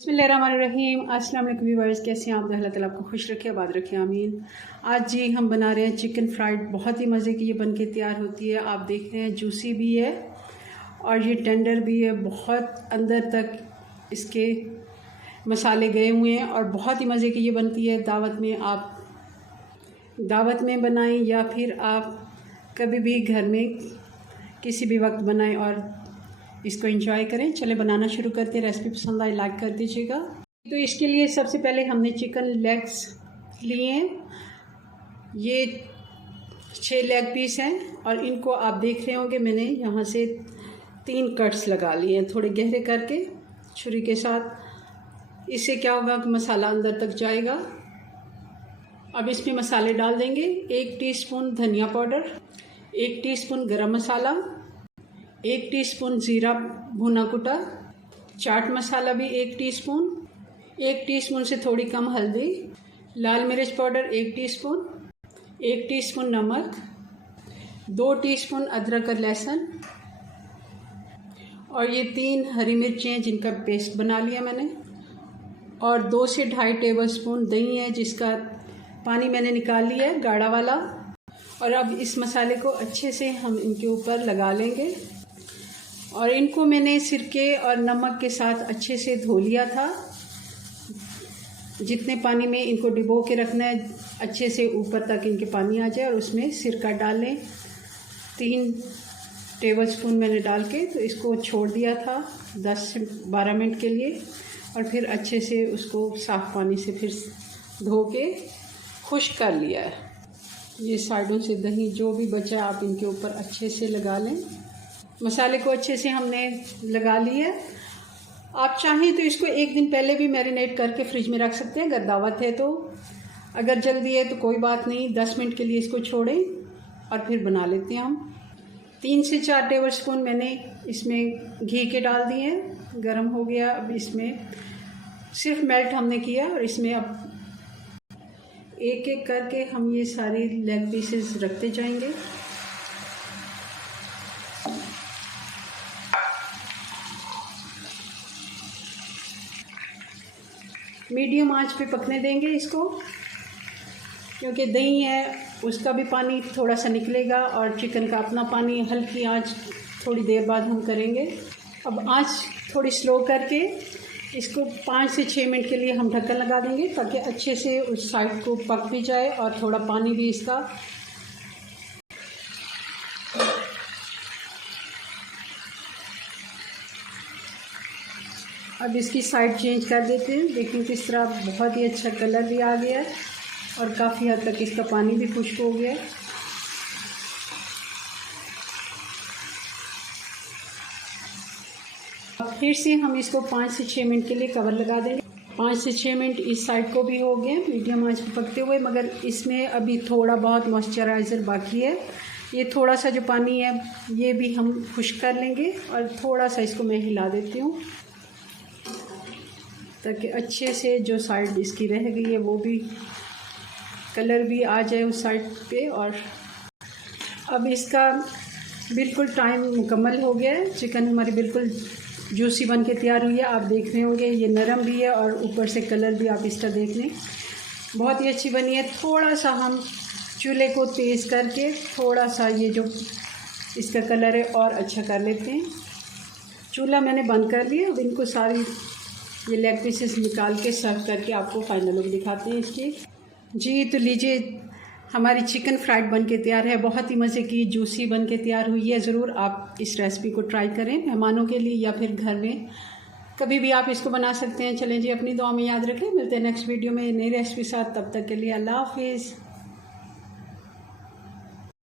बिस्मिल्लाहिर्रहमानिर्रहीम। अस्सलाम वालेकुम व्यूअर्स, कैसे हैं आप? अल्लाह ताला आपको खुश रखे, आबाद रखे, आमीन। आज जी हम बना रहे हैं चिकन फ्राइड। बहुत ही मज़े की ये बन के तैयार होती है। आप देख रहे हैं जूसी भी है और ये टेंडर भी है। बहुत अंदर तक इसके मसाले गए हुए हैं और बहुत ही मज़े की ये बनती है। दावत में बनाएं या फिर आप कभी भी घर में किसी भी वक्त बनाएं और इसको एंजॉय करें। चले बनाना शुरू करते हैं। रेसिपी पसंद आए लाइक कर दीजिएगा। तो इसके लिए सबसे पहले हमने चिकन लेग्स लिए हैं। ये 6 लेग पीस हैं और इनको आप देख रहे होंगे मैंने यहाँ से 3 कट्स लगा लिए हैं, थोड़े गहरे करके छुरी के साथ। इससे क्या होगा कि मसाला अंदर तक जाएगा। अब इसमें मसाले डाल देंगे। 1 टीस्पून धनिया पाउडर, 1 टीस्पून गरम मसाला, 1 टीस्पून ज़ीरा भुना कुटा, चाट मसाला भी 1 टीस्पून, 1 टीस्पून से थोड़ी कम हल्दी, लाल मिर्च पाउडर 1 टीस्पून, 1 टीस्पून नमक, 2 टीस्पून अदरक और लहसुन और ये 3 हरी मिर्चें हैं जिनका पेस्ट बना लिया मैंने, और 2 से 2.5 टेबलस्पून दही है जिसका पानी मैंने निकाल लिया है गाढ़ा वाला। और अब इस मसाले को अच्छे से हम इनके ऊपर लगा लेंगे और इनको मैंने सिरके और नमक के साथ अच्छे से धो लिया था। जितने पानी में इनको डिबो के रखना है अच्छे से ऊपर तक इनके पानी आ जाए और उसमें सिरका डाल लें। 3 टेबलस्पून मैंने डाल के तो इसको छोड़ दिया था 10 से 12 मिनट के लिए और फिर अच्छे से उसको साफ़ पानी से फिर धो के खुश्क कर लिया है। ये साइडों से दही जो भी बचा आप इनके ऊपर अच्छे से लगा लें। मसाले को अच्छे से हमने लगा लिया। आप चाहें तो इसको 1 दिन पहले भी मैरिनेट करके फ्रिज में रख सकते हैं अगर दावत है तो। अगर जल्दी है तो कोई बात नहीं, 10 मिनट के लिए इसको छोड़ें और फिर बना लेते हैं हम। 3 से 4 टेबलस्पून मैंने इसमें घी के डाल दिए हैं। गर्म हो गया। अब इसमें सिर्फ मेल्ट हमने किया और इसमें अब एक एक करके हम ये सारी लेग पीसेस रखते जाएंगे। मीडियम आंच पे पकने देंगे इसको, क्योंकि दही है उसका भी पानी थोड़ा सा निकलेगा और चिकन का अपना पानी। हल्की आंच थोड़ी देर बाद हम करेंगे। अब आंच थोड़ी स्लो करके इसको 5 से 6 मिनट के लिए हम ढक्कन लगा देंगे ताकि अच्छे से उस साइड को पक भी जाए और थोड़ा पानी भी इसका। अब इसकी साइड चेंज कर देते हैं। देखिए किस तरह बहुत ही अच्छा कलर भी आ गया है और काफ़ी हद तक इसका पानी भी खुश्क हो गया है। अब फिर से हम इसको 5 से 6 मिनट के लिए कवर लगा देंगे। 5 से 6 मिनट इस साइड को भी हो गए मीडियम आंच पे पकते हुए, मगर इसमें अभी थोड़ा बहुत मॉइस्चराइज़र बाकी है। ये थोड़ा सा जो पानी है ये भी हम खुश्क कर लेंगे और थोड़ा सा इसको मैं हिला देती हूँ ताकि अच्छे से जो साइड इसकी रह गई है वो भी कलर भी आ जाए उस साइड पे। और अब इसका बिल्कुल टाइम मुकम्मल हो गया है। चिकन हमारी बिल्कुल जूसी बन के तैयार हुई है। आप देख रहे होंगे ये नरम भी है और ऊपर से कलर भी आप इसका देख लें बहुत ही अच्छी बनी है। थोड़ा सा हम चूल्हे को तेज़ करके थोड़ा सा ये जो इसका कलर है और अच्छा कर लेते हैं। चूल्हा मैंने बंद कर लिया। अब इनको सारी ये लेग पीसेस निकाल के सर्व करके आपको फाइनल लुक दिखाते हैं इसकी। जी तो लीजिए हमारी चिकन फ्राइड बन के तैयार है। बहुत ही मज़े की जूसी बन के तैयार हुई है। ज़रूर आप इस रेसिपी को ट्राई करें मेहमानों के लिए या फिर घर में कभी भी आप इसको बना सकते हैं। चलें जी, अपनी दुआ में याद रखें। मिलते हैं नेक्स्ट वीडियो में नई रेसिपी साथ। तब तक के लिए अल्लाह हाफिज़।